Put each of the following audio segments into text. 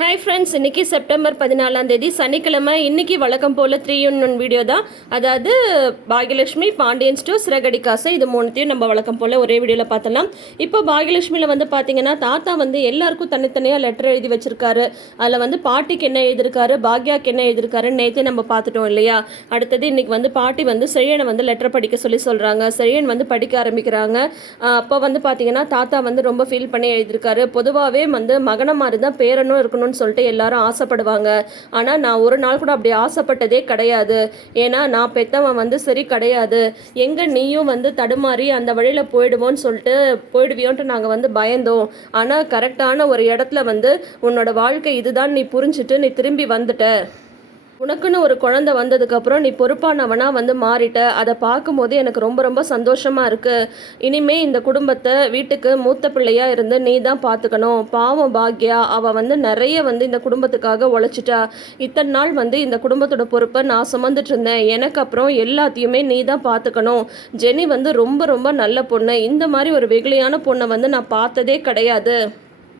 Hi friends, இன்றைக்கி September 14 சனிக்கிழமை. இன்றைக்கி வழக்கம் போல் 3-in-1 வீடியோ தான். அதாவது பாகியலட்சுமி, பாண்டியன் ஸ்டோர், சிறகடி காசை, இது மூணுத்தையும் நம்ம வழக்கம் போல் ஒரே வீடியோவில் பார்த்தலாம். இப்போ பாகியலட்சுமியில் வந்து பார்த்திங்கன்னா, தாத்தா வந்து எல்லாருக்கும் தனித்தனியாக லெட்டர் எழுதி வச்சுருக்காரு. அதில் வந்து பாட்டிக்கு என்ன எழுதியிருக்காரு, பாக்யாவுக்கு என்ன எழுதியிருக்காருன்னு நேற்றே நம்ம பார்த்துட்டோம் இல்லையா. அடுத்தது இன்றைக்கி வந்து பாட்டி வந்து செழியனை வந்து லெட்டர் படிக்க சொல்லி சொல்கிறாங்க. செழியன் வந்து படிக்க ஆரம்பிக்கிறாங்க. அப்போ வந்து பார்த்திங்கன்னா தாத்தா வந்து ரொம்ப ஃபீல் பண்ணி எழுதியிருக்காரு. பொதுவாகவே வந்து மகனை மாதிரி தான் பேரனும் இருக்கணும் சொல்லிட்டு எல்லாரும் ஆசைப்படுவாங்க. ஆனால் நான் ஒரு நாள் கூட அப்படி ஆசைப்பட்டதே கிடையாது. ஏன்னா நான் பெத்தவன் வந்து சரி கிடையாது. எங்கே நீயும் வந்து தடுமாறி அந்த வழியில் போயிடுவோன்னு சொல்லிட்டு போயிடுவியோன்ட்டு நாங்கள் வந்து பயந்தோம். ஆனால் கரெக்டான ஒரு இடத்துல வந்து உன்னோட வாழ்க்கை இதுதான் நீ புரிஞ்சுட்டு நீ திரும்பி வந்துட்ட. உனக்குன்னு ஒரு குழந்தை வந்ததுக்கப்புறம் நீ பொறுப்பானவனாக வந்து மாறிட்ட. அதை பார்க்கும்போது எனக்கு ரொம்ப ரொம்ப சந்தோஷமாக இருக்குது. இனிமே இந்த குடும்பத்தை வீட்டுக்கு மூத்த பிள்ளையாக இருந்து நீ தான் பார்த்துக்கணும். பாவம் பாக்யா, அவள் வந்து நிறைய வந்து இந்த குடும்பத்துக்காக உழைச்சிட்டா. இத்தனை நாள் வந்து இந்த குடும்பத்தோட பொறுப்பை நான் சுமந்துட்டு இருந்தேன். எனக்கு அப்புறம் எல்லாத்தையுமே நீ தான் பார்த்துக்கணும். ஜெனி வந்து ரொம்ப ரொம்ப நல்ல பொண்ணு. இந்த மாதிரி ஒரு வெகுளியான பொண்ணை வந்து நான் பார்த்ததே கிடையாது.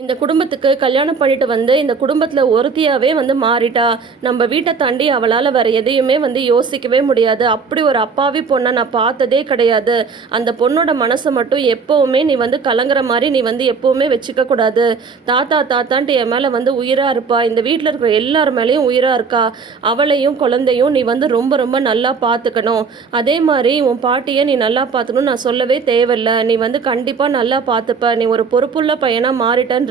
இந்த குடும்பத்துக்கு கல்யாணம் பண்ணிட்டு வந்து இந்த குடும்பத்தில் ஒருத்தியாகவே வந்து மாறிட்டா. நம்ம வீட்டை தாண்டி அவளால் வேறு எதையுமே வந்து யோசிக்கவே முடியாது. அப்படி ஒரு அப்பாவி பொண்ணை நான் பார்த்ததே கிடையாது. அந்த பொண்ணோட மனசை மட்டும் எப்போவுமே நீ வந்து கலங்குற மாதிரி நீ வந்து எப்போவுமே வச்சுக்க கூடாது. தாத்தா தாத்தான்ட்டு என் மேலே வந்து உயிராக இருப்பா. இந்த வீட்டில் இருக்கிற எல்லார் மேலேயும் உயிராக இருக்கா. அவளையும் குழந்தையும் நீ வந்து ரொம்ப ரொம்ப நல்லா பார்த்துக்கணும். அதே மாதிரி உன் பாட்டியை நீ நல்லா பார்த்துக்கணும் நான் சொல்லவே தேவையில்லை. நீ வந்து கண்டிப்பாக நல்லா பார்த்துப்ப. நீ ஒரு பொறுப்புள்ள பையனாக மாறிட்டேன்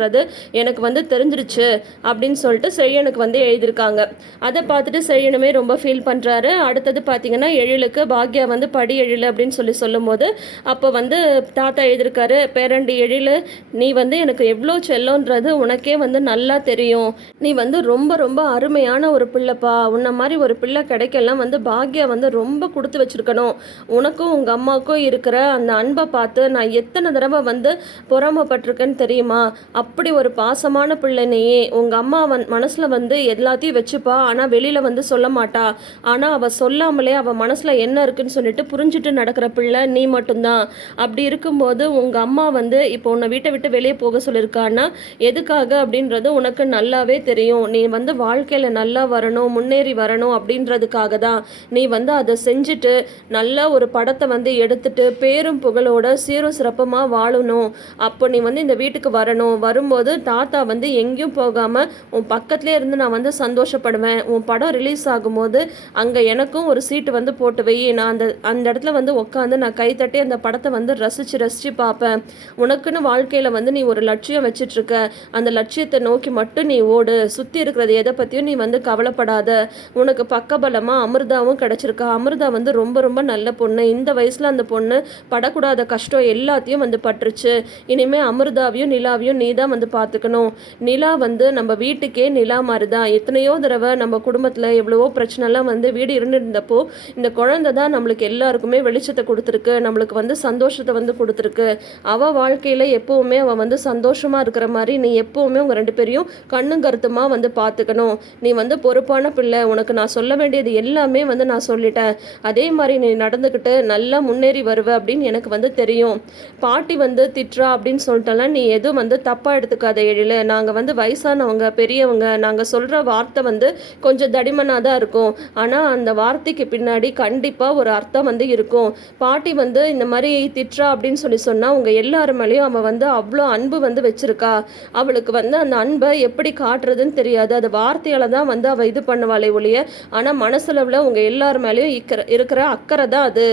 எனக்கு வந்து தெரிஞ்சிருச்சு அப்படின்னு சொல்லிட்டு செழியனுக்கு வந்து எழுதியிருக்காங்க. அதை பார்த்துட்டு செழியனுமே ரொம்ப ஃபீல் பண்ணுறாரு. அடுத்தது பார்த்தீங்கன்னா எழிலுக்கு பாக்யா வந்து படி எழில் அப்படின்னு சொல்லும் போது அப்போ வந்து தாத்தா எழுதியிருக்காரு, பேரண்டி எழில், நீ வந்து எனக்கு எவ்வளோ செல்லோன்றது உனக்கே வந்து நல்லா தெரியும். நீ வந்து ரொம்ப ரொம்ப அருமையான ஒரு பிள்ளைப்பா. உன்ன மாதிரி ஒரு பிள்ளை கிடைக்கலாம் வந்து பாக்யா வந்து ரொம்ப கொடுத்து வச்சிருக்கணும். உனக்கும் உங்கள் அம்மாவுக்கும் இருக்கிற அந்த அன்பை பார்த்து நான் எத்தனை தடவை வந்து பொறாமப்பட்டிருக்கேன்னு தெரியுமா. அப்படி ஒரு பாசமான பிள்ளை நீயே. உங்கள் அம்மா மனசில் வந்து எல்லாத்தையும் வச்சுப்பா. ஆனால் வெளியில் வந்து சொல்ல மாட்டா. ஆனால் அவள் சொல்லாமலே அவள் மனசில் என்ன இருக்குன்னு சொல்லிட்டு புரிஞ்சுட்டு நடக்கிற பிள்ளை நீ மட்டும்தான். அப்படி இருக்கும்போது உங்கள் அம்மா வந்து இப்போ உன்னை வீட்டை விட்டு வெளியே போக சொல்லியிருக்கான்னா எதுக்காக அப்படின்றது உனக்கு நல்லாவே தெரியும். நீ வந்து வாழ்க்கையில் நல்லா வரணும், முன்னேறி வரணும் அப்படின்றதுக்காக தான். நீ வந்து அதை செஞ்சுட்டு நல்ல ஒரு படத்தை வந்து எடுத்துட்டு பேரும் புகழோட சீரும் சிறப்பமாக வாழணும். அப்போ நீ வந்து இந்த வீட்டுக்கு வரணும். வரும்போது தாத்தா வந்து எங்கேயும் போகாமல் உன் பக்கத்துலேயே இருந்து நான் வந்து சந்தோஷப்படுவேன். உன் படம் ரிலீஸ் ஆகும்போது அங்கே எனக்கும் ஒரு சீட்டு வந்து போட்டு வை. நான் அந்த இடத்துல வந்து உட்காந்து நான் கைத்தட்டி அந்த படத்தை வந்து ரசித்து பார்ப்பேன். உனக்குன்னு வாழ்க்கையில் வந்து நீ ஒரு லட்சியம் வச்சிட்ருக்க. அந்த லட்சியத்தை நோக்கி மட்டும் நீ ஓடு. சுற்றி இருக்கிறது எதை பற்றியும் நீ வந்து கவலைப்படாத. உனக்கு பக்கபலமாக அமிர்தாவும் கிடச்சிருக்கா. அமிர்தா வந்து ரொம்ப ரொம்ப நல்ல பொண்ணு. இந்த வயசில் அந்த பொண்ணு படக்கூடாத கஷ்டம் எல்லாத்தையும் வந்து பட்டுருச்சு. இனிமேல் அமிர்தாவையும் நிலாவையும் நீ தான் வந்து பார்த்துக்கணும். நிலா வந்து நம்ம வீட்டுக்கே நிலா மாதிரி தான். எத்தனையோ தடவை நம்ம குடும்பத்தில் எவ்வளவோ பிரச்சனைலாம் வந்து வீடு இருந்துருந்தப்போ இந்த குழந்தை தான் நம்மளுக்கு எல்லாருக்குமே வெளிச்சத்தை கொடுத்துருக்கு. நம்மளுக்கு வந்து சந்தோஷத்தை வந்து கொடுத்துருக்கு. அவள் வாழ்க்கையில் எப்போவுமே அவள் வந்து சந்தோஷமாக இருக்கிற மாதிரி நீ எப்போவுமே உங்கள் 2 பேரையும் கண்ணும் கருத்துமாக வந்து பார்த்துக்கணும். நீ வந்து பொறுப்பான பிள்ளை. உனக்கு நான் சொல்ல வேண்டியது எல்லாமே வந்து நான் சொல்லிட்டேன். அதே மாதிரி நீ நடந்துக்கிட்டு நல்லா முன்னேறி வருவ அப்படின்னு எனக்கு வந்து தெரியும். பாட்டி வந்து திட்டுறா அப்படின்னு சொல்லிட்டெல்லாம் நீ எதுவும் வந்து தப்பாக எடுத்துக்காத எழில். நாங்கள் வந்து வயசானவங்க, பெரியவங்க. நாங்கள் சொல்கிற வார்த்தை வந்து கொஞ்சம் தடிமனாக தான் இருக்கும். ஆனால் அந்த வார்த்தைக்கு பின்னாடி கண்டிப்பாக ஒரு அர்த்தம் வந்து இருக்கும். பாட்டி வந்து இந்த மாதிரி திட்டுறா அப்படின்னு சொன்னால் உங்கள் எல்லாரு மேலேயும் அவள் வந்து அவ்வளோ அன்பு வந்து வச்சுருக்கா. அவளுக்கு வந்து அந்த அன்பை எப்படி காட்டுறதுன்னு தெரியாது. அது வார்த்தையால் தான் வந்து அவள் இது பண்ணுவாளே ஒழிய, ஆனால் மனசளவில் உங்கள் எல்லாரு மேலேயும் இருக்கிற அக்கறை தான் அது.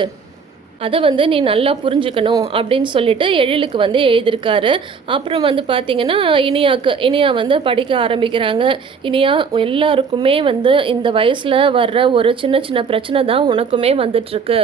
அதை வந்து நீ நல்லா புரிஞ்சுக்கணும் அப்படின்னு சொல்லிட்டு எழிலுக்கு வந்து எழுதியிருக்காரு. அப்புறம் வந்து பார்த்திங்கன்னா இனியா வந்து படிக்க ஆரம்பிக்கிறாங்க. இனியா, எல்லாருக்குமே வந்து இந்த வயசில் வர்ற ஒரு சின்ன சின்ன பிரச்சனை தான் உனக்குமே வந்துட்டுருக்கு.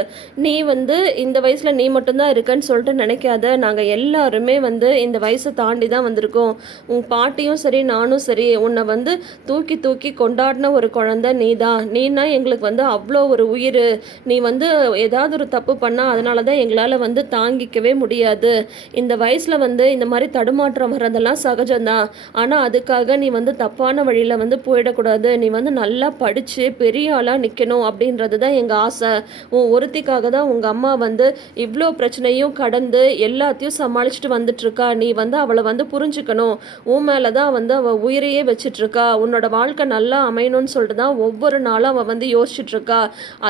நீ வந்து இந்த வயசில் நீ மட்டும்தான் இருக்கன்னு சொல்லிட்டு நினைக்காத. நாங்கள் எல்லாருமே வந்து இந்த வயசை தாண்டி தான் வந்திருக்கோம். உன் பாட்டியும் சரி நானும் சரி உன்னை வந்து தூக்கி தூக்கி கொண்டாடின ஒரு குழந்தை நீ தான். நீனா எங்களுக்கு வந்து அவ்வளோ ஒரு உயிர். நீ வந்து ஏதாவது ஒரு தப்பு பண்ண ஆனால் அதனால தான் எங்களால் வந்து தாங்கிக்கவே முடியாது. இந்த வயசில் வந்து இந்த மாதிரி தடுமாற்றம் வர்றதெல்லாம் சகஜம்தான். ஆனால் அதுக்காக நீ வந்து தப்பான வழியில் வந்து போயிடக்கூடாது. நீ வந்து நல்லா படித்து பெரிய ஆளாக நிற்கணும் அப்படின்றது தான் எங்கள் ஆசை. உன் ஒருத்திக்காக தான் உங்கள் அம்மா வந்து இவ்வளோ பிரச்சனையும் கடந்து எல்லாத்தையும் சமாளிச்சுட்டு வந்துட்டுருக்கா. நீ வந்து அவளை வந்து புரிஞ்சுக்கணும். உன் மேலே தான் வந்து அவள் உயிரையே வச்சிட்ருக்கா. உன்னோட வாழ்க்கை நல்லா அமையணும்னு சொல்லிட்டு தான் ஒவ்வொரு நாளும் அவள் வந்து யோசிச்சுட்ருக்கா.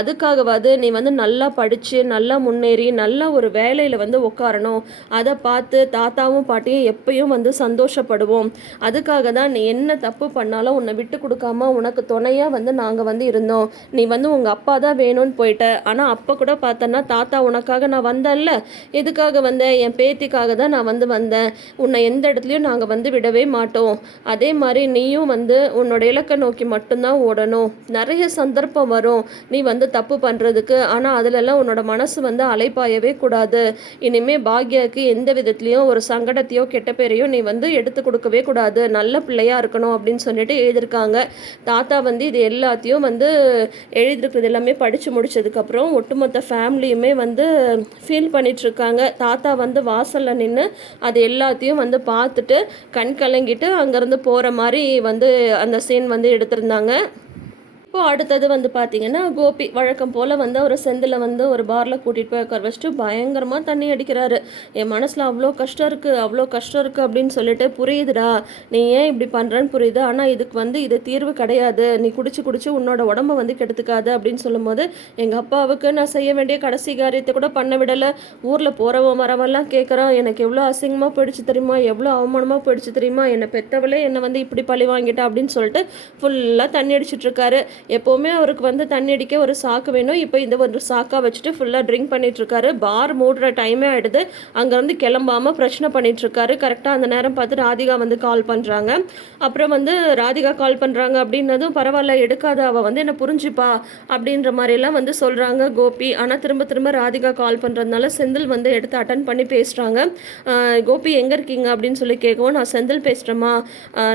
அதுக்காகவாது நீ வந்து நல்லா படித்து நல்லா முன்னேறி நல்ல ஒரு வேலையில் வந்து உட்காரணும். அதை பார்த்து தாத்தாவும் பாட்டியும் எப்பயும் வந்து சந்தோஷப்படுவோம். அதுக்காக தான் நீ என்ன தப்பு பண்ணாலும் உன்னை விட்டு கொடுக்காம உனக்கு துணையாக வந்து நாங்கள் வந்து இருந்தோம். நீ வந்து உங்கள் அப்பா தான் வேணும்னு போயிட்ட. ஆனால் அப்போ கூட பார்த்தன்னா தாத்தா உனக்காக நான் வந்தேன்ல, எதுக்காக வந்தேன்? என் பேத்திக்காக தான் நான் வந்து வந்தேன். உன்னை எந்த இடத்துலையும் நாங்கள் வந்து விடவே மாட்டோம். அதே மாதிரி நீயும் வந்து உன்னோட இலக்கை நோக்கி மட்டும்தான் ஓடணும். நிறைய சந்தர்ப்பம் வரும் நீ வந்து தப்பு பண்ணுறதுக்கு. ஆனால் அதிலெல்லாம் உன்னோட மனசு வந்து அலைப்பாயவே கூடாது. இனிமே பாக்யாவுக்கு எந்த விதத்துலேயும் ஒரு சங்கடத்தையோ கெட்ட பேரையோ நீ வந்து எடுத்து கொடுக்கவே கூடாது. நல்ல பிள்ளையாக இருக்கணும் அப்படின்னு சொல்லிட்டு எழுதியிருக்காங்க. தாத்தா வந்து இது எல்லாத்தையும் வந்து எழுதியிருக்கிறது எல்லாமே படித்து முடிச்சதுக்கப்புறம் ஒட்டுமொத்த ஃபேமிலியுமே வந்து ஃபீல் பண்ணிகிட்ருக்காங்க. தாத்தா வந்து வாசலில் நின்று அது எல்லாத்தையும் வந்து பார்த்துட்டு கண் கலங்கிட்டு அங்கேருந்து போகிற மாதிரி வந்து அந்த சீன் வந்து எடுத்திருந்தாங்க. இப்போ அடுத்தது வந்து பார்த்தீங்கன்னா கோபி வழக்கம் போல் வந்து அவர் செந்தில் வந்து ஒரு பாரில் கூட்டிகிட்டு போய் உட்கார வச்சுட்டு பயங்கரமாக தண்ணி அடிக்கிறாரு. என் மனசில் அவ்வளோ கஷ்டம் இருக்குது அப்படின்னு சொல்லிட்டு, புரியுதுடா நீ ஏன் இப்படி பண்ணுறன்னு புரியுது, ஆனால் இதுக்கு வந்து இது தீர்வு கிடையாது. நீ குடிச்சு உன்னோட உடம்பை வந்து கெடுத்துக்காது அப்படின்னு சொல்லும்போது, எங்கள் அப்பாவுக்கு நான் செய்ய வேண்டிய கடைசி காரியத்தை கூட பண்ண விடலை. ஊரில் போகிறவன் வரவெல்லாம் கேட்குறான், எனக்கு எவ்வளோ அசிங்கமாக போயிடுச்சு தெரியுமா, எவ்வளோ அவமானமாக போயிடுச்சு தெரியுமா, என்னை பெற்றவளே என்னை வந்து இப்படி பழி வாங்கிட்டா அப்படின்னு சொல்லிட்டு ஃபுல்லாக தண்ணி அடிச்சிட்ருக்காரு. எப்போவுமே அவருக்கு வந்து தண்ணி அடிக்க ஒரு சாக்கு வேணும். இப்போ இந்த ஒரு சாக்காக வச்சுட்டு ஃபுல்லாக ட்ரிங்க் பண்ணிகிட்ருக்காரு. பார் மூடுற டைமே ஆகிடுது. அங்கேருந்து கிளம்பாமல் பிரச்சனை பண்ணிகிட்ருக்காரு. கரெக்டாக அந்த நேரம் பார்த்து ராதிகா வந்து கால் பண்ணுறாங்க. அப்புறம் வந்து ராதிகா கால் பண்ணுறாங்க அப்படின்னதும், பரவாயில்ல எடுக்காத, அவள் வந்து என்னை புரிஞ்சுப்பா அப்படின்ற மாதிரிலாம் வந்து சொல்கிறாங்க கோபி. ஆனால் திரும்ப ராதிகா கால் பண்ணுறதுனால செந்தில் வந்து எடுத்து அட்டன் பண்ணி பேசுகிறாங்க. கோபி எங்கே இருக்கீங்க அப்படின்னு சொல்லி கேட்கவும், நான் செந்தில் பேசுகிறேம்மா,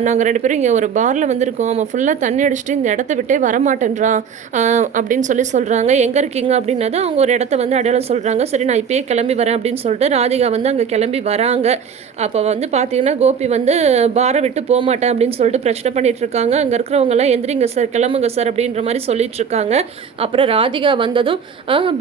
நாங்கள் 2 பேரும் இங்கே ஒரு பாரில் வந்துருக்கோம். அவன் ஃபுல்லாக தண்ணி அடிச்சுட்டு இந்த இடத்த விட்டே வரமாட்டேன்றான் அப்படின்னு சொல்கிறாங்க. எங்கே இருக்கீங்க அப்படின்னது அவங்க ஒரு இடத்த வந்து அடையாளம் சொல்கிறாங்க. சரி நான் இப்பயே கிளம்பி வரேன் அப்படின்னு சொல்லிட்டு ராதிகா வந்து அங்கே கிளம்பி வராங்க. அப்போ வந்து பார்த்தீங்கன்னா கோபி வந்து பாரை விட்டு போக மாட்டேன் அப்படின்னு சொல்லிட்டு பிரச்சனை பண்ணிட்டு இருக்காங்க. அங்கே இருக்கிறவங்கலாம் எந்திரிங்க சார், கிளம்புங்க சார் அப்படின்ற மாதிரி சொல்லிட்டு இருக்காங்க. அப்புறம் ராதிகா வந்ததும்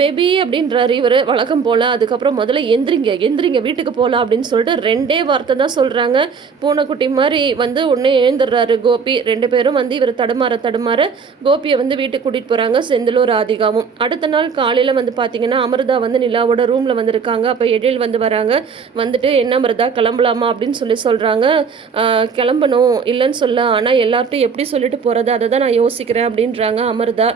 பேபி அப்படின்றாரு இவர் வழக்கம் போல். அதுக்கப்புறம் முதல்ல எந்திரிங்க வீட்டுக்கு போகலாம் அப்படின்னு சொல்லிட்டு 2 வார்த்தை தான் சொல்கிறாங்க. பூனைக்குட்டி மாதிரி வந்து ஒன்று எழுந்துடுறாரு கோபி. 2 பேரும் வந்து இவர் தடுமாற கோபியை வந்து வீட்டுக்கு கூட்டிகிட்டு போகிறாங்க, செந்திலும் ராதிகாவும். அடுத்த நாள் காலையில் வந்து பார்த்தீங்கன்னா அமிர்தா வந்து நிலாவோட ரூமில் வந்திருக்காங்க. அப்போ எழில் வந்து வராங்க. வந்துட்டு என்ன அமிர்தா கிளம்பலாமா அப்படின்னு சொல்கிறாங்க. கிளம்பணும் இல்லைன்னு சொல்ல, ஆனால் எல்லார்ட்டும் எப்படி சொல்லிட்டு போகிறது அதை தான் நான் யோசிக்கிறேன் அப்படின்றாங்க அமிர்தா.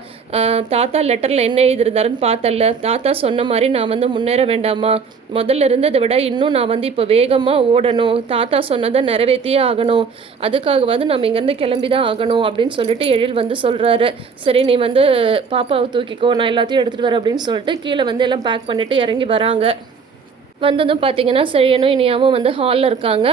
தாத்தா லெட்டரில் என்ன எழுதியிருந்தாருன்னு பார்த்தல, தாத்தா சொன்ன மாதிரி நான் வந்து முன்னேற வேண்டாமா, முதல்ல இருந்ததை விட இன்னும் நான் வந்து இப்போ வேகமாக ஓடணும், தாத்தா சொன்னதை நிறைவேற்றியே ஆகணும், அதுக்காக வந்து நம்ம இங்கேருந்து கிளம்பி தான் ஆகணும் அப்படின்னு சொல்லிட்டு எழில் வந்து சொல்கிறாரு. சரி நீ வந்து பாப்பாவை தூக்கிக்கோ, நான் எல்லாத்தையும் எடுத்துகிட்டு வரேன் அப்படின்னு சொல்லிட்டு கீழே வந்து எல்லாம் பேக் பண்ணிவிட்டு இறங்கி வராங்க. வந்ததும் பார்த்தீங்கன்னா செழியனும் இனியாவும் வந்து ஹாலில் இருக்காங்க.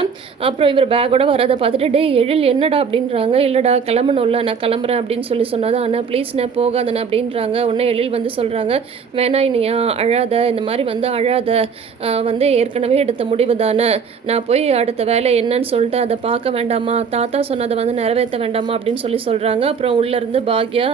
அப்புறம் இவர் பேக்கோட வரதை பார்த்துட்டு, டே எழில் என்னடா அப்படின்றாங்க. இல்லைடா கிளம்பணும்ல, நான் கிளம்புறேன் அப்படின்னு சொன்னது. அண்ணா ப்ளீஸ்ண்ணே போகாதண்ணா அப்படின்றாங்க. உடனே எழில் வந்து சொல்கிறாங்க, வேணா இனியா அழாத, இந்த மாதிரி வந்து அழாத, வந்து ஏற்கனவே எடுத்த முடிவு தானே, நான் போய் அடுத்த வேலை என்னன்னு சொல்லிட்டு அதை பார்க்க வேண்டாமா, தாத்தா சொன்னதை வந்து நிறைவேற்ற வேண்டாமா அப்படின்னு சொல்கிறாங்க. அப்புறம் உள்ளேருந்து பாக்யா,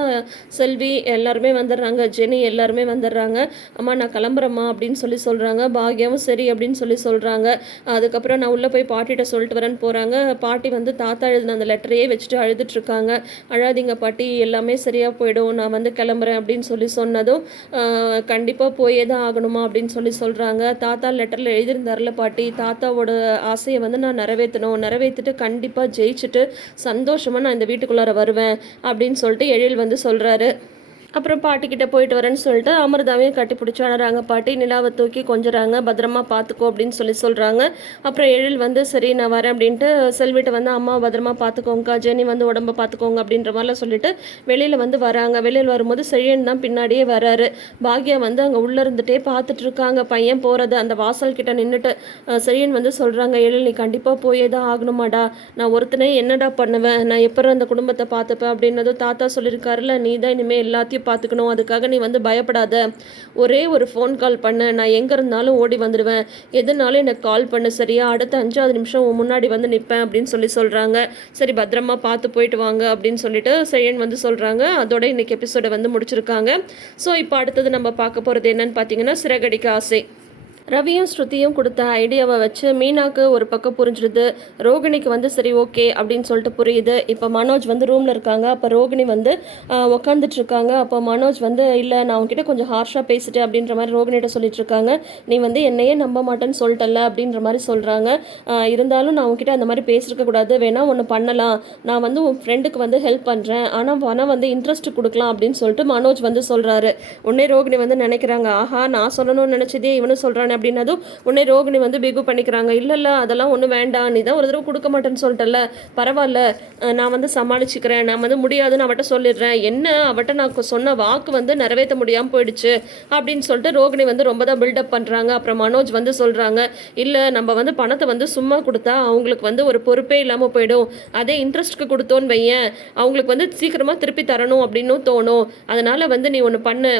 செல்வி எல்லாருமே வந்துடுறாங்க, ஜெனி எல்லாருமே வந்துடுறாங்க. அம்மா நான் கிளம்புறேம்மா அப்படின்னு சொல்கிறாங்க. பாக்யாவும் சரி அப்படின்னு சொல்கிறாங்க. அதுக்கப்புறம் நான் உள்ளே போய் பாட்டிகிட்ட சொல்லிட்டு வரேன்னு போகிறாங்க. பாட்டி வந்து தாத்தா எழுதின அந்த லெட்டரையே வச்சுட்டு அழுதுட்ருக்காங்க. அழாதீங்க பாட்டி, எல்லாமே சரியாக போயிடும், நான் வந்து கிளம்புறேன் அப்படின்னு சொன்னதும், கண்டிப்பாக போயே தான் ஆகணுமா அப்படின்னு சொல்கிறாங்க. தாத்தா லெட்டரில் எழுதியிருந்தார்ல பாட்டி, தாத்தாவோட ஆசையை வந்து நான் நிறைவேற்றிட்டு கண்டிப்பாக ஜெயிச்சுட்டு சந்தோஷமாக நான் இந்த வீட்டுக்குள்ளார வருவேன் அப்படின்னு சொல்லிட்டு எழில் வந்து சொல்கிறாரு. அப்புறம் பாட்டிக்கிட்ட போயிட்டு வரேன்னு சொல்லிட்டு அமிர்தாவையும் கட்டி பிடிச்சி அழறாங்க. பாட்டி நிலாவை தூக்கி கொஞ்சறாங்க, பத்திரமா பார்த்துக்கோ அப்படின்னு சொல்கிறாங்க. அப்புறம் எழில் வந்து சரி நான் வரேன் அப்படின்ட்டு செல்விட்ட வந்து அம்மா பத்திரமா பார்த்துக்கோங்கக்கா, ஜெனி வந்து உடம்பை பார்த்துக்கோங்க அப்படின்ற மாதிரிலாம் சொல்லிட்டு வெளியில் வந்து வராங்க. வெளியில் வரும்போது செழியன் தான் பின்னாடியே வராரு. பாக்யா வந்து அங்கே உள்ளே இருந்துகிட்டே பார்த்துட்டு இருக்காங்க பையன் போகிறது. அந்த வாசல் கிட்ட நின்றுட்டு செழியன் வந்து சொல்கிறாங்க, எழில் நீ கண்டிப்பாக போயே தான் ஆகணுமாடா, நான் ஒருத்தனே என்னடா பண்ணுவேன், நான் எப்போ அந்த குடும்பத்தை பார்த்துப்பேன் அப்படின்னதும் தாத்தா சொல்லியிருக்காருல, நீ தான் இனிமேல் எல்லாத்தையும் பார்த்துக்கணும், அதுக்காக நீ வந்து பயப்படாத, ஒரே ஒரு ஃபோன் கால் பண்ணு, நான் எங்கே இருந்தாலும் ஓடி வந்துடுவேன், எதுனாலும் எனக்கு கால் பண்ணு சரியா, அடுத்த 5வது நிமிஷம் உன் முன்னாடி வந்து நிற்பேன் அப்படின்னு சொல்கிறாங்க. சரி பத்திரமா பார்த்து போயிட்டு வாங்க அப்படின்னு சொல்லிட்டு சரின்னு வந்து சொல்கிறாங்க. அதோட இன்னைக்கு எபிசோடை வந்து முடிச்சிருக்காங்க. ஸோ இப்போ அடுத்தது நம்ம பார்க்க போகிறது என்னன்னு பார்த்தீங்கன்னா சிறகடிக்க ஆசை. ரவியும் ஸ்ருதியும் கொடுத்த ஐடியாவை வச்சு மீனாக்கு ஒரு பக்கம் புரிஞ்சிடுது, ரோகிணிக்கு வந்து சரி ஓகே அப்படின்னு சொல்லிட்டு புரியுது. இப்போ மனோஜ் வந்து ரூமில் இருக்காங்க. அப்போ ரோகிணி வந்து உக்காந்துட்டு இருக்காங்க. அப்போ மனோஜ் வந்து இல்லை நான் உங்ககிட்ட கொஞ்சம் ஹார்ஷாக பேசிட்டேன் அப்படின்ற மாதிரி ரோகிணிகிட்ட சொல்லிட்டு இருக்காங்க. நீ வந்து என்னையே நம்ப மாட்டேன்னு சொல்லிட்டல அப்படின்ற மாதிரி சொல்கிறாங்க. இருந்தாலும் நான் உங்ககிட்ட அந்த மாதிரி பேசியிருக்க கூடாது, வேணா ஒன்று பண்ணலாம், நான் வந்து உன் ஃப்ரெண்டுக்கு வந்து ஹெல்ப் பண்ணுறேன், ஆனால் பணம் வந்து இன்ட்ரெஸ்ட் கொடுக்கலாம் அப்படின்னு சொல்லிட்டு மனோஜ் வந்து சொல்கிறாரு. உடனே ரோகிணி வந்து நினைக்கிறாங்க, ஆஹா நான் சொல்லணும்னு நினச்சதே இவனு சொல்கிறானே அப்படின்னதும் உடனே ரோகிணி வந்து பிகு பண்ணிக்கிறாங்க. இல்லை அதெல்லாம் ஒன்றும் வேண்டாம், நீ தான் ஒரு தடவை கொடுக்க மாட்டேன்னு சொல்லிட்டல, பரவாயில்ல நான் வந்து சமாளிச்சுக்கிறேன், நான் வந்து முடியாதுன்னு அவட்ட சொல்லிடுறேன், என்ன அவட்ட நான் சொன்ன வாக்கு வந்து நிறைவேற்ற முடியாமல் போயிடுச்சு அப்படின்னு சொல்லிட்டு ரோகிணி வந்து ரொம்ப தான் பில்டப் பண்ணுறாங்க. அப்புறம் மனோஜ் வந்து சொல்கிறாங்க, இல்லை நம்ம வந்து பணத்தை வந்து சும்மா கொடுத்தா அவங்களுக்கு வந்து ஒரு பொறுப்பே இல்லாமல் போயிடும், அதே இன்ட்ரெஸ்ட்டுக்கு கொடுத்தோன்னு வையன் அவங்களுக்கு வந்து சீக்கிரமாக திருப்பி தரணும் அப்படின்னு தோணும், அதனால் வந்து நீ ஒன்று பண்ணு,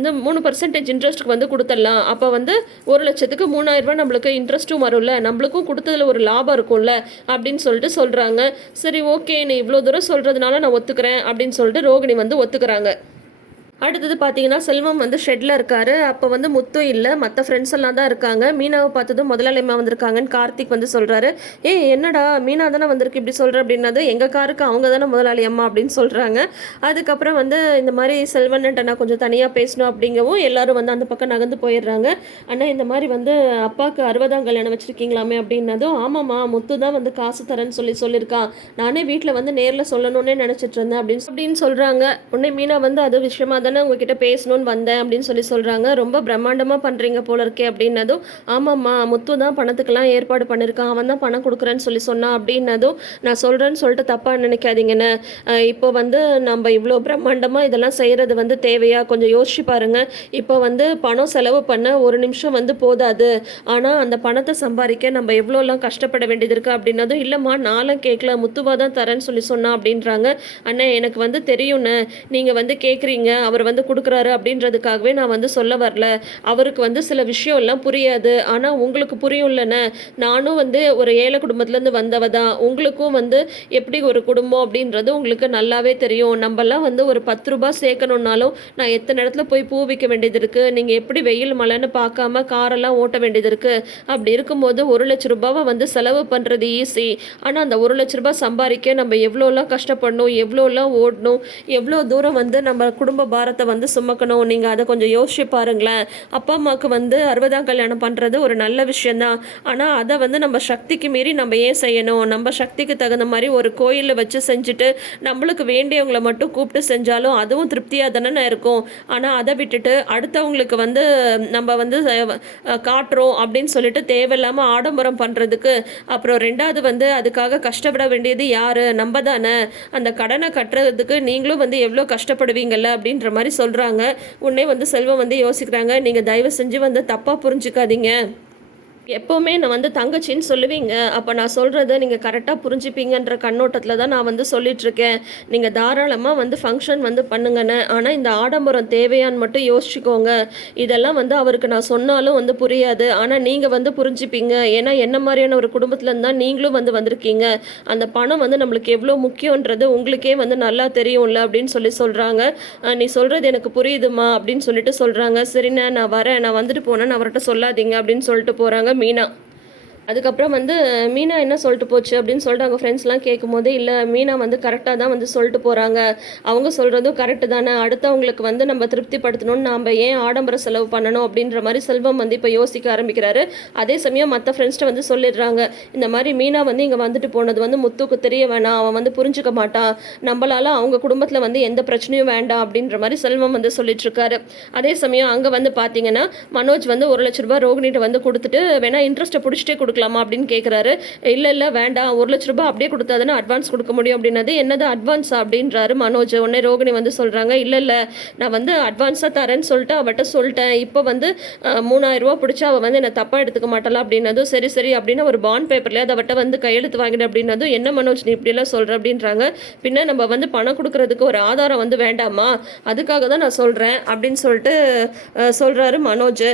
இந்த 3% இன்ட்ரெஸ்ட்டுக்கு வந்து கொடுத்துடலாம், அப்போ வந்து 1,00,000க்கு 3,000 ரூபாய் நம்மளுக்கு இன்ட்ரெஸ்ட்டும் வரும்ல, நம்மளுக்கும் கொடுத்ததுல ஒரு லாபம் இருக்கும்ல அப்படின்னு சொல்லிட்டு சொல்கிறாங்க. சரி ஓகே நீ இவ்வளோ தூரம் சொல்கிறதுனால நான் ஒத்துக்கிறேன் அப்படின்னு சொல்லிட்டு ரோகிணி வந்து ஒத்துக்கிறாங்க. அடுத்தது பார்த்தீங்கன்னா செல்வம் வந்து ஷெட்டில் இருக்காரு. அப்போ வந்து முத்து இல்லை, மற்ற ஃப்ரெண்ட்ஸ் எல்லாம் தான் இருக்காங்க. மீனாவை பார்த்ததும் முதலாளியம்மா வந்திருக்காங்கன்னு கார்த்திக் வந்து சொல்கிறாரு. என்னடா மீனா தானே வந்திருக்கு இப்படி சொல்கிற அப்படின்னது, எங்கள் காருக்கு அவங்க தானே முதலாளி அம்மா அப்படின்னு சொல்கிறாங்க. அதுக்கப்புறம் வந்து இந்த மாதிரி செல்வன்ட்ட நான் கொஞ்சம் தனியாக பேசணும் அப்படிங்கவும் எல்லாரும் வந்து அந்த பக்கம் நகர்ந்து போயிடுறாங்க. ஆனால் இந்த மாதிரி வந்து அப்பாவுக்கு 60ஆம் கல்யாணம் வச்சுருக்கீங்களாமே அப்படின்னதும், ஆமாம்மா முத்து தான் வந்து காசு தரேன்னு சொல்லியிருக்கான், நானே வீட்டில் வந்து நேரில் சொல்லணும்னே நினச்சிட்டு இருந்தேன் அப்படின்னு சொல்கிறாங்க. உடனே மீனா வந்து அது விஷயமா தானே உங்ககிட்ட பேசணும்னு வந்தேன் அப்படின்னு சொல்கிறாங்க. ரொம்ப பிரம்மாண்டமாக பண்ணுறீங்க போல இருக்கே அப்படின்னதும், ஆமாம்மா முத்து தான் பணத்துக்கெல்லாம் ஏற்பாடு பண்ணியிருக்கான், அவன் தான் பணம் கொடுக்குறேன்னு சொன்னான் அப்படின்னதும், நான் சொல்கிறேன்னு சொல்லிட்டு தப்பாக நினைக்காதீங்கன்னு, இப்போ வந்து நம்ம இவ்வளோ பிரம்மாண்டமாக இதெல்லாம் செய்கிறது வந்து தேவையா, கொஞ்சம் யோசிச்சு பாருங்க, இப்போ வந்து பணம் செலவு பண்ண ஒரு நிமிஷம் வந்து போதாது, ஆனால் அந்த பணத்தை சம்பாதிக்க நம்ம எவ்வளோலாம் கஷ்டப்பட வேண்டியது இருக்குது அப்படின்னதும், இல்லைம்மா நானும் கேட்கல முத்துவா தான் தரேன்னு சொன்னான் அப்படின்றாங்க. அண்ணா எனக்கு வந்து தெரியும்ண்ணே, நீங்கள் வந்து கேட்குறீங்க அவர் வந்து கொடுக்குறாரு அப்படின்றதுக்காகவே நான் வந்து சொல்ல வரல, அவருக்கு வந்து சில விஷயம் எல்லாம் புரியாது, ஆனால் உங்களுக்கு புரியும் இல்லைண்ணே, நானும் வந்து ஒரு ஏழை குடும்பத்துலேருந்து வந்தவ தான், உங்களுக்கும் வந்து எப்படி ஒரு குடும்பம் அப்படின்றது உங்களுக்கு நல்லாவே தெரியும், நம்மலாம் வந்து ஒரு 10 ரூபாய் சேர்க்கணுன்னாலும் நான் எத்தனை இடத்துல போய் பூ விற்க வேண்டியது இருக்குது, நீங்கள் எப்படி வெயில் மழைன்னு பார்க்காம காரெல்லாம் ஓட்ட வேண்டியது இருக்குது, அப்படி இருக்கும்போது 1,00,000 ரூபாவை வந்து செலவு பண்ணுறது ஈஸி, ஆனால் அந்த 1,00,000 ரூபாய் சம்பாதிக்க நம்ம எவ்வளோலாம் கஷ்டப்படணும், எவ்வளோலாம் ஓடணும், எவ்வளோ தூரம் வந்து நம்ம குடும்ப பாரத்தை வந்து சுமக்கணும், நீங்கள் அதை கொஞ்சம் யோசிச்சு பாருங்களேன், அப்பா அம்மாவுக்கு வந்து 60ஆம் கல்யாணம் பண்ணுறது ஒரு நல்ல விஷயந்தான், ஆனால் அதை வந்து நம்ம சக்திக்கு மீறி நம்ம ஏன் செய்யணும், நம்ம சக்திக்கு தகுந்த மாதிரி ஒரு கோயிலில் வச்சு செஞ்சுட்டு நம்மளுக்கு வேண்டியவங்களை மட்டும் கூப்பிட்டு செஞ்சாலும் அதுவும் திருப்தியாக தானே இருக்கும், ஆனால் அதை விட்டுட்டு அடுத்தவங்களுக்கு வந்து நம்ம வந்து காட்டுறோம் அப்படின்னு சொல்லிட்டு தேவையில்லாமல் ஆடம்பரம் பண்ணுறதுக்கு, அப்புறம் 2வது வந்து அதுக்காக கஷ்டப்பட வேண்டியது யார், நம்ம தானே, அந்த கடனை கட்டுறதுக்கு நீங்களும் வந்து எவ்வளோ கஷ்டப்படுவீங்கள்ல அப்படின்ற மாதிரி சொல்கிறாங்க. உடனே வந்து செல்வம் வந்து யோசிக்கிறாங்க, நீங்கள் தயவு செஞ்சு வந்து தப்பாக புரிஞ்சுக்காதீங்க, எப்போவுமே நான் வந்து தங்கச்சின்னு சொல்லுவீங்க, அப்போ நான் சொல்கிறத நீங்கள் கரெக்டாக புரிஞ்சுப்பீங்கன்ற கண்ணோட்டத்தில் தான் நான் வந்து சொல்லிகிட்ருக்கேன், நீங்கள் தாராளமாக வந்து ஃபங்க்ஷன் வந்து பண்ணுங்கன்னு, ஆனால் இந்த ஆடம்பரம் தேவையான்னு மட்டும் யோசிச்சுக்கோங்க, இதெல்லாம் வந்து அவருக்கு நான் சொன்னாலும் வந்து புரியாது, ஆனால் நீங்கள் வந்து புரிஞ்சுப்பீங்க, ஏன்னா என்ன மாதிரியான ஒரு குடும்பத்தில் இருந்தால் நீங்களும் வந்து வந்திருக்கீங்க, அந்த பணம் வந்து நம்மளுக்கு எவ்வளோ முக்கியன்றது உங்களுக்கே வந்து நல்லா தெரியும்ல அப்படின்னு சொல்கிறாங்க. நீ சொல்கிறது எனக்கு புரியுதுமா அப்படின்னு சொல்லிட்டு சொல்கிறாங்க. சரிண்ணே நான் வரேன், நான் வந்துட்டு போனேன்னு அவர்கிட்ட சொல்லாதீங்க அப்படின்னு சொல்லிட்டு போகிறாங்க மீனா. அதுக்கப்புறம் வந்து மீனா என்ன சொல்லிட்டு போச்சு அப்படின்னு சொல்லிட்டு அவங்க ஃப்ரெண்ட்ஸ்லாம் கேட்கும்போது, இல்லை மீனா வந்து கரெக்டாக தான் வந்து சொல்லிட்டு போகிறாங்க, அவங்க சொல்கிறதும் கரெக்டு தானே, அடுத்தவங்களுக்கு வந்து நம்ம திருப்திப்படுத்தணும்னு நாம் ஏன் ஆடம்பர செலவு பண்ணணும் அப்படின்ற மாதிரி செல்வம் வந்து இப்போ யோசிக்க ஆரம்பிக்கிறாரு. அதே சமயம் மற்ற ஃப்ரெண்ட்ஸ்கிட்ட வந்து சொல்லிடுறாங்க, இந்த மாதிரி மீனா வந்து இங்கே வந்துட்டு போனது வந்து முத்துக்கு தெரிய வேணாம், அவன் வந்து புரிஞ்சுக்க மாட்டான், நம்மளால் அவங்க குடும்பத்தில் வந்து எந்த பிரச்சனையும் வேண்டாம் அப்படின்ற மாதிரி செல்வம் வந்து சொல்லிட்டுருக்காரு. அதே சமயம் அங்கே வந்து பார்த்தீங்கன்னா மனோஜ் வந்து 1,00,000 ரூபாய் ரோகிணிகிட்ட வந்து கொடுத்துட்டு வேணா இன்ட்ரெஸ்ட்டை பிடிச்சிட்டே கொடுக்கலாமா அப்படின்னு கேட்குறாரு. இல்லை வேண்டாம், 1,00,000 ரூபாய் அப்படியே கொடுத்தா தானே அட்வான்ஸ் கொடுக்க முடியும் அப்படின்னது. என்னது அட்வான்ஸா அப்படின்றாரு மனோஜ். உடனே ரோகிணி வந்து சொல்கிறாங்க, இல்லை நான் வந்து அட்வான்ஸாக தரேன்னு சொல்லிட்டு அவட்ட சொல்லிட்டேன். இப்போ வந்து 3,000 ரூபா பிடிச்சா அவள் வந்து என்னை தப்பாக எடுத்துக்க மாட்டாளா அப்படின்னதும், சரி அப்படின்னு ஒரு பாண்ட் பேப்பர்லேயே அதை அவட்ட வந்து கையெழுத்து வாங்கிடு அப்படின்னதும், என்ன மனோஜ் நீ இப்படியெல்லாம் சொல்கிற அப்படின்றாங்க. பின்ன நம்ம வந்து பணம் கொடுக்கறதுக்கு ஒரு ஆதாரம் வந்து வேண்டாமா, அதுக்காக தான் நான் சொல்கிறேன் அப்படின்னு சொல்லிட்டு சொல்கிறாரு மனோஜ்.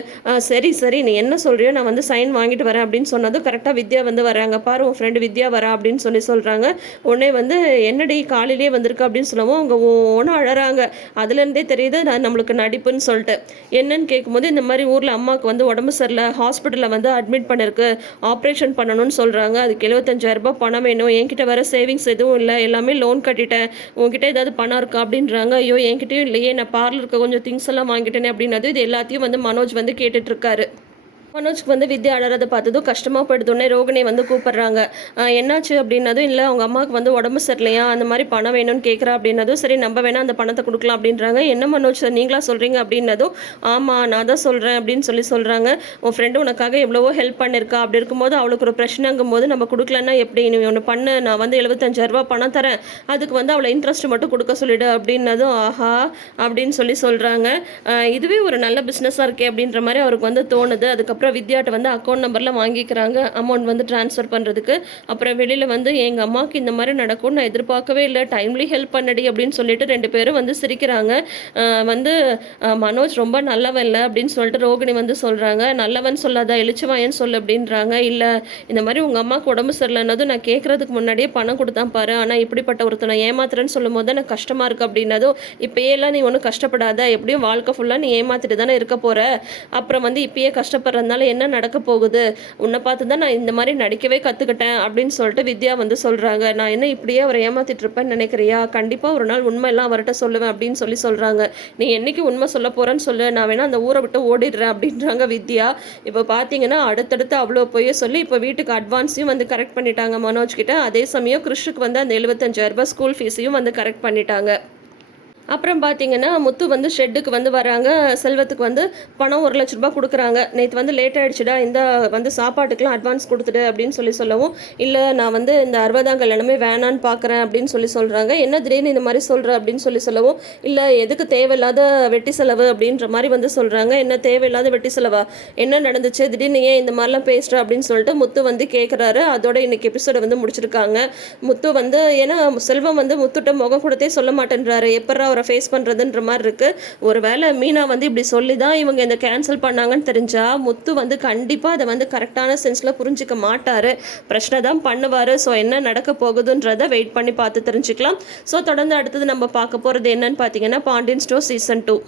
சரி நீ என்ன சொல்கிறியோ நான் வந்து சைன் வாங்கிட்டு வரேன் அப்படின்னு சொன்னதும் கரெக்டாக வித்யா வந்து வராங்க. பாரு உன் ஃப்ரெண்டு வித்யா வரா அப்படின்னு சொல்கிறாங்க. உடனே வந்து என்னடி காலையிலேயே வந்திருக்கா அப்படின்னு சொல்லவும் அவங்க ஒன்றும் அழறாங்க. அதுலேருந்தே தெரியுது நம்மளுக்கு நடிப்புன்னு சொல்லிட்டு. என்னன்னு கேட்கும்போது இந்த மாதிரி ஊரில் அம்மாவுக்கு வந்து உடம்பு சரியில்லை, ஹாஸ்பிட்டலில் வந்து அட்மிட் பண்ணிருக்கு, ஆப்ரேஷன் பண்ணணும்னு சொல்கிறாங்க. அதுக்கு 75,000 ரூபாய் பணம் வேணும், என்கிட்ட வர சேவிங்ஸ் எதுவும் இல்லை, எல்லாமே லோன் கட்டிட்டேன், உங்ககிட்ட ஏதாவது பணம் இருக்கா அப்படின்றாங்க. ஐயோ என்கிட்டயும் இல்லையே, நான் பார்லருக்கு கொஞ்சம் திங்ஸ் எல்லாம் வாங்கிட்டேனே அப்படின்னது. இது எல்லாத்தையும் வந்து மனோஜ் வந்து கேட்டுட்டு இருக்காரு. மனோஜ்க்கு வந்து வித்யா அழறதை பார்த்ததும் கஷ்டமாக போயிடுதுன்னே ரோகிணி வந்து கூப்பிட்றாங்க. என்னாச்சு அப்படின்னதும், இல்லை அவங்க அம்மாவுக்கு வந்து உடம்பு சரியில்லையா, அந்த மாதிரி பணம் வேணும்னு கேட்குறா அப்படின்னதும், சரி நம்ம வேணால் அந்த பணத்தை கொடுக்கலாம் அப்படின்றாங்க. என்ன மனோஜ் நீங்களா சொல்கிறீங்க அப்படின்னதும், ஆமாம் நான் தான் சொல்கிறேன் அப்படின்னு சொல்கிறாங்க. உன் ஃப்ரெண்டு உனக்காக எவ்வளவோ ஹெல்ப் பண்ணியிருக்கா, அப்படி இருக்கும்போது அவளுக்கு ஒரு பிரச்சனைங்கும் போது நம்ம கொடுக்கலன்னா எப்படி, நீ ஒன்று பண்ணு, நான் வந்து 75,000 ரூபா பணம் தரேன், அதுக்கு வந்து அவளை இன்ட்ரெஸ்ட் மட்டும் கொடுக்க சொல்லிடு அப்படின்னதும், ஆஹா அப்படின்னு சொல்கிறாங்க. இதுவே ஒரு நல்ல பிஸ்னஸாக இருக்கே அப்படின்ற மாதிரி அவருக்கு வந்து தோணுது. அதுக்கப்புறம் வித்யாட்ட வந்து அக்கௌண்ட் நம்பரில் வாங்கிக்கிறாங்க அமௌண்ட் வந்து ட்ரான்ஸ்ஃபர் பண்ணுறதுக்கு. அப்புறம் வெளியில் வந்து எங்கள் அம்மாவுக்கு இந்த மாதிரி நடக்கும்னு நான் எதிர்பார்க்கவே இல்லை, டைம்லி ஹெல்ப் பண்ணடி அப்படின்னு சொல்லிட்டு 2 பேரும் வந்து சிரிக்கிறாங்க. வந்து மனோஜ் ரொம்ப நல்லவன் இல்லை அப்படின்னு சொல்லிட்டு ரோகிணி வந்து சொல்கிறாங்க. நல்லவன் சொல்லாத எழுச்சிவாயன்னு சொல்லு அப்படின்றாங்க. இல்லை இந்த மாதிரி உங்கள் அம்மாவுக்கு உடம்பு சரியில்லைன்னதும் நான் கேட்குறதுக்கு முன்னாடியே பணம் கொடுத்தான் பாரு, ஆனால் இப்படிப்பட்ட ஒருத்தனை ஏமாத்துறேன்னு சொல்லும் போது எனக்கு கஷ்டமாக இருக்குது அப்படின்னதும், இப்போயெல்லாம் நீ ஒன்றும் கஷ்டப்படாத, எப்படியும் வாழ்க்கை ஃபுல்லாக நீ ஏமாத்திட்டு தானே இருக்க போகிற, அப்புறம் வந்து இப்பயே கஷ்டப்படுறதுனால என்ன நடக்க போகுது, உன்னை பார்த்து தான் நான் இந்த மாதிரி நடிக்கவே கற்றுக்கிட்டேன் அப்படின்னு சொல்லிட்டு வித்யா வந்து சொல்கிறாங்க. நான் என்ன இப்படியே அவரை ஏமாத்திட்டு இருப்பேன்னு நினைக்கிறியா, கண்டிப்பாக ஒரு நாள் உண்மை எல்லாம் அவர்கிட்ட சொல்லுவேன் அப்படின்னு சொல்கிறாங்க. நீ என்னைக்கு உண்மை சொல்ல போகிறேன்னு சொல்லு, நான் வேணா அந்த ஊரை விட்டு ஓடிடுறேன் அப்படின்றாங்க வித்யா. இப்போ பார்த்தீங்கன்னா அடுத்தடுத்து அவ்வளோ போய் சொல்லி இப்போ வீட்டுக்கு அட்வான்ஸையும் வந்து கரெக்ட் பண்ணிட்டாங்க மனோஜ் கிட்ட. அதே சமயம் கிருஷ்க்கு வந்து அந்த 75,000 ரூபாய் ஸ்கூல் ஃபீஸையும் வந்து கரெக்ட் பண்ணிட்டாங்க. அப்புறம் பார்த்தீங்கன்னா முத்து வந்து ஷெட்டுக்கு வந்து வராங்க. செல்வத்துக்கு வந்து பணம் 1,00,000 ரூபாய் கொடுக்குறாங்க. நேற்று வந்து லேட் ஆகிடுச்சுடா, இந்த வந்து சாப்பாட்டுக்கெலாம் அட்வான்ஸ் கொடுத்துடு அப்படின்னு சொல்லவும், இல்லை நான் வந்து இந்த 60ஆம் கல்யாணமே வேணான்னு பார்க்குறேன் அப்படின்னு சொல்கிறாங்க. என்ன திடீர்னு இந்த மாதிரி சொல்கிற அப்படின்னு சொல்லவும், இல்லை எதுக்கு தேவையில்லாத வெட்டி செலவு அப்படின்ற மாதிரி வந்து சொல்கிறாங்க. என்ன தேவையில்லாத வெட்டி செலவா, என்ன நடந்துச்சு, திடீர்னு ஏன் இந்த மாதிரிலாம் பேசுகிற அப்படின்னு சொல்லிட்டு முத்து வந்து கேட்குறாரு. அதோட இன்னைக்கு எபிசோடை வந்து முடிச்சிருக்காங்க. முத்து வந்து ஏன்னா செல்வம் வந்து முத்துட்ட முகம் கொடுத்தே சொல்ல மாட்டேன்றாரு, எப்பரா அவரை ஃபேஸ் பண்ணுறதுன்ற மாதிரி இருக்குது. ஒருவேளை மீனா வந்து இப்படி சொல்லி தான் இவங்க இந்த கேன்சல் பண்ணாங்கன்னு தெரிஞ்சா முத்து வந்து கண்டிப்பாக அதை வந்து கரெக்டான சென்ஸில் புரிஞ்சிக்க மாட்டார், பிரச்சனை தான் பண்ணுவார். ஸோ என்ன நடக்க போகுதுன்றதை வெயிட் பண்ணி பார்த்து தெரிஞ்சுக்கலாம். ஸோ தொடர்ந்து அடுத்தது நம்ம பார்க்க போகிறது என்னன்னு பார்த்தீங்கன்னா பாண்டியன் ஸ்டோர் சீசன் 2.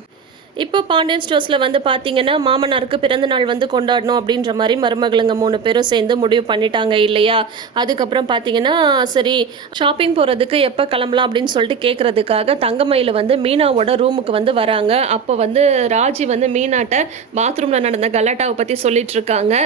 இப்போ பாண்டியன் ஸ்டோர்ஸில் வந்து பார்த்தீங்கன்னா மாமனாருக்கு பிறந்த நாள் வந்து கொண்டாடணும் அப்படின்ற மாதிரி மருமகளுங்க 3 பேரும் சேர்ந்து முடிவு பண்ணிட்டாங்க இல்லையா. அதுக்கப்புறம் பார்த்தீங்கன்னா சரி ஷாப்பிங் போகிறதுக்கு எப்போ கிளம்பலாம் அப்படின்னு சொல்லிட்டு கேட்குறதுக்காக தங்கமயில வந்து மீனாவோட ரூமுக்கு வந்து வராங்க. அப்போ வந்து ராஜி வந்து மீனாட்ட பாத்ரூமில் நடந்த கலாட்டாவை பற்றி சொல்லிட்டு இருக்காங்க.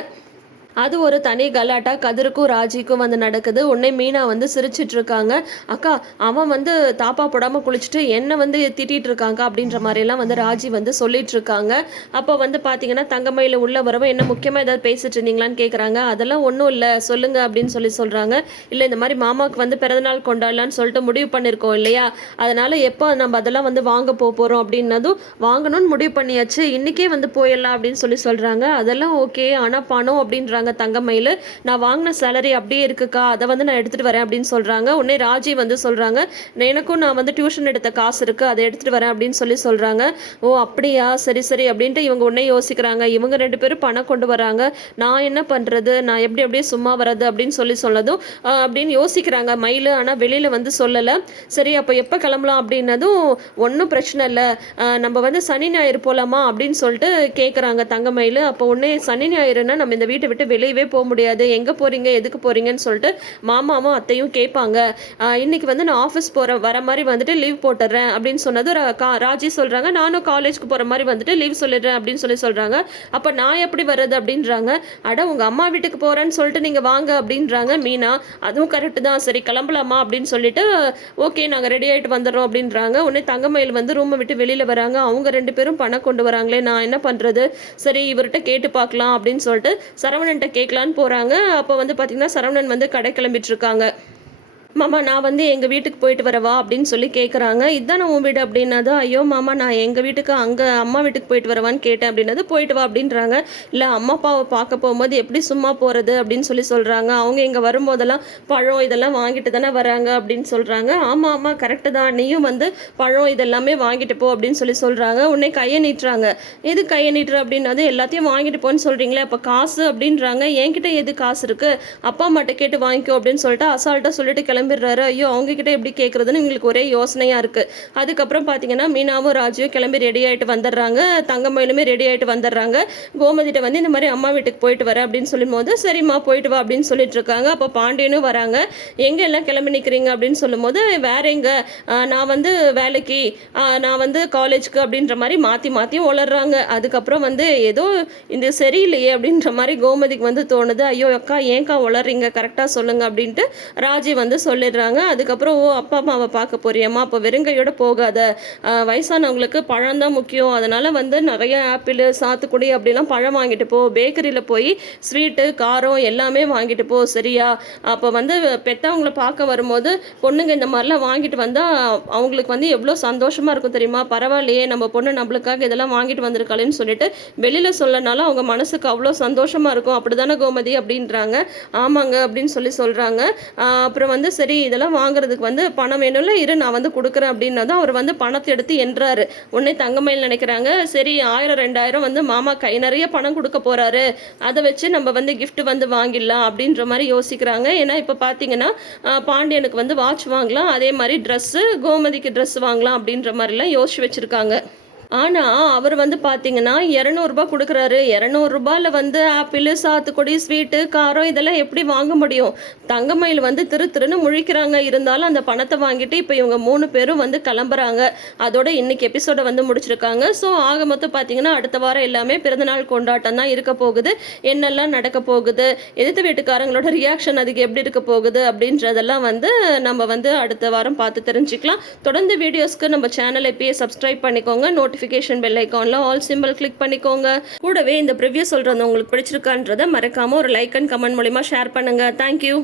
அது ஒரு தனி கலாட்டா கதிருக்கும் ராஜிக்கும் வந்து நடக்குது. உடனே மீனா வந்து சிரிச்சிட்டு இருக்காங்க. அக்கா அவன் வந்து தாப்பா போடாமல் குளிச்சுட்டு என்னை வந்து திட்டிகிட்டு இருக்காங்க அப்படின்ற மாதிரிலாம் வந்து ராஜி வந்து சொல்லிட்டு இருக்காங்க. அப்போ வந்து பார்த்தீங்கன்னா தங்கமயில உள்ள வரவும் என்ன முக்கியமாக ஏதாவது பேசிட்டு இருந்தீங்களான்னு கேட்குறாங்க. அதெல்லாம் ஒன்றும் இல்லை சொல்லுங்க அப்படின்னு சொல்கிறாங்க. இல்லை இந்த மாதிரி மாமாவுக்கு வந்து பிறந்தநாள் கொண்டாடலான்னு சொல்லிட்டு முடிவு பண்ணியிருக்கோம் இல்லையா, அதனால் எப்போ நம்ம அதெல்லாம் வந்து வாங்க போகிறோம் அப்படின்னதும் வாங்கணும்னு முடிவு பண்ணியாச்சு, இன்றைக்கே வந்து போயிடலாம் அப்படின்னு சொல்கிறாங்க. அதெல்லாம் ஓகே, ஆனால் பணம் அப்படின்றாங்க தங்கமயில. நான் வாங்கின சேலரி அப்படியே இருக்குக்கா, அதை வந்து நான் எடுத்துகிட்டு வரேன் அப்படின்னு சொல்கிறாங்க. உடனே ராஜி வந்து சொல்கிறாங்க, எனக்கும் நான் வந்து டியூஷன் எடுத்த காசு இருக்குது அதை எடுத்துகிட்டு வரேன் அப்படின்னு சொல்கிறாங்க. ஓ அப்படியா, சரி அப்படின்ட்டு இவங்க உடனே யோசிக்கிறாங்க. இவங்க 2 பேரும் பணம் கொண்டு வராங்க, நான் என்ன பண்ணுறது, நான் எப்படி அப்படியே சும்மா வர்றது அப்படின்னு சொல்லதும் அப்படின்னு யோசிக்கிறாங்க மயில். ஆனால் வெளியில் வந்து சொல்லலை. சரி அப்போ எப்போ கிளம்பலாம் அப்படின்னதும் ஒன்றும் பிரச்சனை இல்லை, நம்ம வந்து சனி ஞாயிறு போகலாமா அப்படின்னு சொல்லிட்டு கேட்குறாங்க தங்கமயில். அப்போ உடனே சனி ஞாயிறுனா நம்ம இந்த வீட்டை விட்டு வெளியவே போக முடியாது, எங்கே போகிறீங்க எதுக்கு போகிறீங்கன்னு சொல்லிட்டு மாமாவும் அத்தையும் கேட்பாங்க. இன்றைக்கி வந்து நான் ஆஃபீஸ் வர மாதிரி வந்துட்டு லீவ் போட்டுடுறேன் அப்படின்னு சொன்னது ராஜி சொல்கிறாங்க. நானும் காலேஜ்க்கு போகிற மாதிரி வந்துட்டு லீவ் சொல்லிடுறேன் அப்படின்னு சொல்கிறாங்க. அப்போ நான் எப்படி வர்றது அப்படின்றாங்க. அட உங்கள் அம்மா வீட்டுக்கு போகிறேன்னு சொல்லிட்டு நீங்கள் வாங்க அப்படின்றாங்க மீனா. அதுவும் கரெக்டு தான், சரி கிளம்பலாமா அப்படின்னு சொல்லிட்டு ஓகே நாங்கள் ரெடி ஆகிட்டு வந்துடுறோம் அப்படின்றாங்க. உடனே தங்கமயில் வந்து ரூமை விட்டு வெளியில் வராங்க. அவங்க 2 பேரும் பணம் கொண்டு வராங்களே, நான் என்ன பண்ணுறது, சரி இவர்கிட்ட கேட்டு பார்க்கலாம் அப்படின்னு சொல்லிட்டு சரவணன் சரவணன்ட்ட கேட்கலான்னு போகிறாங்க. அப்போ வந்து பார்த்திங்கன்னா சரவணன் வந்து கடை கிளம்பிட்டு இருக்காங்க. மாமா நான் வந்து எங்கள் வீட்டுக்கு போயிட்டு வரவா அப்படின்னு சொல்லி கேட்குறாங்க. இதுதானே உன் வீடு அப்படின்னது. ஐயோ மாமா நான் எங்கள் வீட்டுக்கு அங்கே அம்மா வீட்டுக்கு போயிட்டு வரவான்னு கேட்டேன் அப்படின்னது. போயிட்டு வா அப்படின்றாங்க. இல்லை அம்மா அப்பாவை பார்க்க போகும்போது எப்படி சும்மா போகிறது அப்படின்னு சொல்லி சொல்கிறாங்க. அவங்க இங்கே வரும்போதெல்லாம் பழம் இதெல்லாம் வாங்கிட்டு தானே வராங்க அப்படின்னு சொல்கிறாங்க. ஆமாம் ஆமாம் கரெக்டு தான், நீயும் வந்து பழம் இதெல்லாமே வாங்கிட்டு போ அப்படின்னு சொல்லி சொல்கிறாங்க. உடனே கையை நீட்டுறாங்க. எது கையை நீட்டுற அப்படின்னது. எல்லாத்தையும் வாங்கிட்டு போன்னு சொல்கிறீங்களே அப்போ காசு அப்படின்றாங்க. என்கிட்ட எது காசு இருக்குது, அப்பா அம்மாட்ட கேட்டு வாங்கிக்கோ அப்படின்னு சொல்லிட்டு அசால்ட்டாக சொல்லிட்டு கிளம்பிடுறாரு. ஐயோ அவங்ககிட்ட எப்படி கேட்குறதுன்னு எங்களுக்கு ஒரே யோசனையாக இருக்குது. அதுக்கப்புறம் பார்த்தீங்கன்னா மீனாவும் ராஜுவும் கிளம்பி ரெடி ஆகிட்டு வந்துடுறாங்க. தங்கமயிலுமே ரெடி ஆகிட்டு வந்துடுறாங்க. கோமதிட்ட வந்து இந்த மாதிரி அம்மா வீட்டுக்கு போயிட்டு வரேன் அப்படின்னு சொல்லும் போது சரிம்மா போயிட்டு வா அப்படின்னு சொல்லிட்டு இருக்காங்க. அப்போ பாண்டியனும் வராங்க. எங்கே எல்லாம் கிளம்பி நிற்கிறீங்க அப்படின்னு சொல்லும் போது வேற எங்க, நான் வந்து வேலைக்கு, நான் வந்து காலேஜுக்கு அப்படின்ற மாதிரி மாற்றி மாற்றி உளர்றாங்க. அதுக்கப்புறம் வந்து ஏதோ இது சரியில்லையே அப்படின்ற மாதிரி கோமதிக்கு வந்து தோணுது. ஐயோ அக்கா ஏன்க்கா உளறீங்க, கரெக்டாக சொல்லுங்க அப்படின்ட்டு ராஜி வந்து சொல்லிடுறாங்க. அதுக்கப்புறம் ஓ அப்பா அம்மாவை பார்க்க போறியம்மா, அப்போ வெறுங்கையோட போகாத, வயசானவங்களுக்கு பழம் தான் முக்கியம், அதனால் வந்து நிறைய ஆப்பிள் சாத்துக்குடி அப்படிலாம் பழம் வாங்கிட்டு போ, பேக்கரியில் போய் ஸ்வீட்டு காரம் எல்லாமே வாங்கிட்டு போ சரியா. அப்போ வந்து பெற்றவங்களை பார்க்க வரும்போது பொண்ணுங்க இந்த மாதிரிலாம் வாங்கிட்டு வந்தால் அவங்களுக்கு வந்து எவ்வளோ சந்தோஷமாக இருக்கும் தெரியுமா. பரவாயில்லையே நம்ம பொண்ணு நம்மளுக்காக இதெல்லாம் வாங்கிட்டு வந்திருக்காளேன்னு சொல்லிட்டு வெளியில் சொல்லனால அவங்க மனசுக்கு அவ்வளோ சந்தோஷமாக இருக்கும். அப்படி தானே கோமதி அப்படின்றாங்க. ஆமாங்க அப்படின்னு சொல்லி சொல்கிறாங்க. அப்புறம் வந்து சரி இதெல்லாம் வாங்குறதுக்கு வந்து பணம் வேணும்ல, இரு நான் வந்து கொடுக்குறேன் அப்படின்னதும் அவர் வந்து பணத்தை எடுத்து என்றாரு. உடனே தங்கமயில் நினைக்கிறாங்க சரி 1000-2000 வந்து மாமா கை நிறைய பணம் கொடுக்க போறாரு, அதை வச்சு நம்ம வந்து gift வந்து வாங்கிடலாம் அப்படின்ற மாதிரி யோசிக்கிறாங்க. ஏன்னா இப்போ பார்த்தீங்கன்னா பாண்டியனுக்கு வந்து வாட்ச் வாங்கலாம், அதே மாதிரி ட்ரெஸ்ஸு, கோமதிக்கு ட்ரெஸ் வாங்கலாம் அப்படின்ற மாதிரிலாம் யோசிச்சு வச்சுருக்காங்க. ஆனால் அவர் வந்து பார்த்தீங்கன்னா 200 கொடுக்குறாரு. 200 வந்து ஆப்பிள் சாத்துக்குடி ஸ்வீட்டு காரம் இதெல்லாம் எப்படி வாங்க முடியும். தங்கமயில் வந்து திருன்னு முழிக்கிறாங்க. இருந்தாலும் அந்த பணத்தை வாங்கிட்டு இப்போ இவங்க 3 பேரும் வந்து கிளம்புறாங்க. அதோட இன்னைக்கு எபிசோடை வந்து முடிச்சிருக்காங்க. ஸோ ஆக மொத்தம் பார்த்தீங்கன்னா அடுத்த வாரம் எல்லாமே பிறந்தநாள் கொண்டாட்டம் தான் இருக்க போகுது. என்னெல்லாம் நடக்க போகுது, எதிர்த்து வீட்டுக்காரங்களோட ரியாக்ஷன் அதுக்கு எப்படி இருக்க போகுது அப்படின்றதெல்லாம் வந்து நம்ம வந்து அடுத்த வாரம் பார்த்து தெரிஞ்சுக்கலாம். தொடர்ந்து வீடியோஸ்க்கு நம்ம சேனலை இப்பயே சப்ஸ்கிரைப் பண்ணிக்கோங்க. நோட்டிஃபிகேஷன் பெல் ஐக்கானில் ஆல் சிம்பிள் கிளிக் பண்ணிக்கோங்க. கூடவே இந்த ப்ரிவ்யூ சொல்கிறது உங்களுக்கு பிடிச்சிருக்கான்றதை மறக்காமல் ஒரு லைக் அண்ட் கமெண்ட் மூலிமா ஷேர் பண்ணுங்கள். தேங்க்யூ.